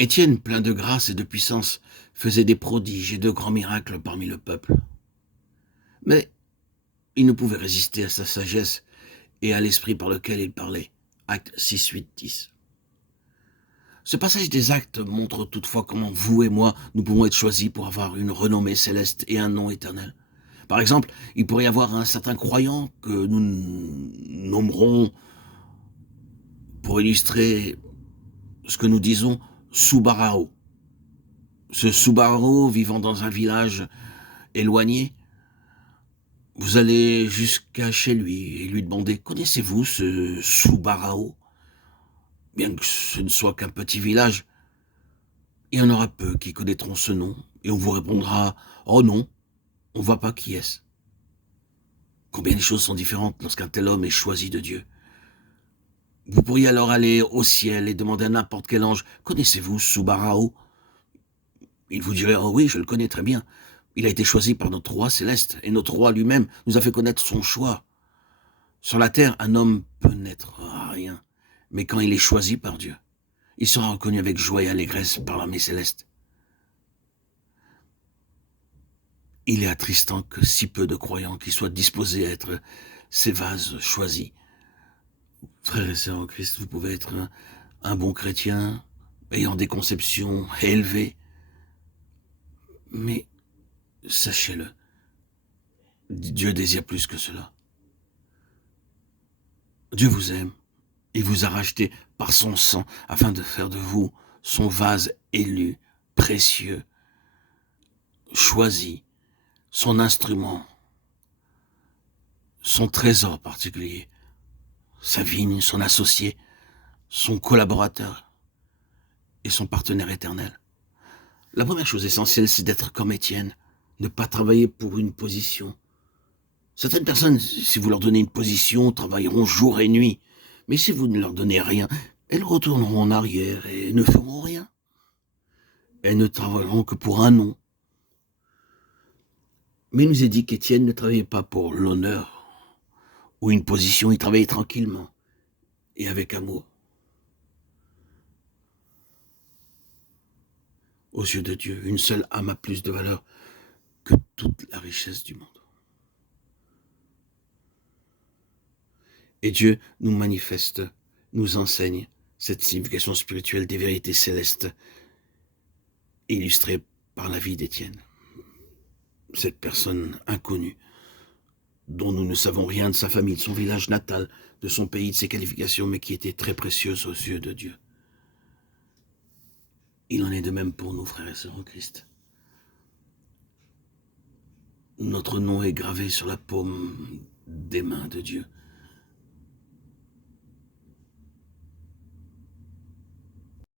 Étienne, plein de grâce et de puissance, faisait des prodiges et de grands miracles parmi le peuple. Mais il ne pouvait résister à sa sagesse et à l'esprit par lequel il parlait. Actes 6, 8, 10. Ce passage des actes montre toutefois comment vous et moi, nous pouvons être choisis pour avoir une renommée céleste et un nom éternel. Par exemple, il pourrait y avoir un certain croyant que nous nommerons, pour illustrer ce que nous disons, Subarao. Ce Subarao vivant dans un village éloigné, vous allez jusqu'à chez lui et lui demander « Connaissez-vous ce Subarao ?» Bien que ce ne soit qu'un petit village, il y en aura peu qui connaîtront ce nom, et on vous répondra « Oh non, on ne voit pas qui est-ce ». Combien les choses sont différentes lorsqu'un tel homme est choisi de Dieu. Vous pourriez alors aller au ciel et demander à n'importe quel ange « Connaissez-vous Subarao ?» Il vous dirait « Oh oui, je le connais très bien. Il a été choisi par notre roi céleste, et notre roi lui-même nous a fait connaître son choix. » Sur la terre, un homme peut n'être rien, mais quand il est choisi par Dieu, il sera reconnu avec joie et allégresse par l'armée céleste. Il est attristant que si peu de croyants qui soient disposés à être ces vases choisis. Frères et sœurs en Christ, vous pouvez être un bon chrétien, ayant des conceptions élevées, mais sachez-le, Dieu désire plus que cela. Dieu vous aime, il vous a racheté par son sang afin de faire de vous son vase élu, précieux, choisi, son instrument, son trésor particulier, sa vigne, son associé, son collaborateur et son partenaire éternel. La première chose essentielle, c'est d'être comme Étienne, ne pas travailler pour une position. Certaines personnes, si vous leur donnez une position, travailleront jour et nuit. Mais si vous ne leur donnez rien, elles retourneront en arrière et ne feront rien. Elles ne travailleront que pour un nom. Mais il nous est dit qu'Étienne ne travaillait pas pour l'honneur ou une position, il travaillait tranquillement et avec amour. Aux yeux de Dieu, une seule âme a plus de valeur que toute la richesse du monde. Et Dieu nous manifeste, nous enseigne cette signification spirituelle des vérités célestes illustrées par la vie d'Étienne. Cette personne inconnue, dont nous ne savons rien de sa famille, de son village natal, de son pays, de ses qualifications, mais qui était très précieuse aux yeux de Dieu. Il en est de même pour nous, frères et sœurs en Christ. Notre nom est gravé sur la paume des mains de Dieu.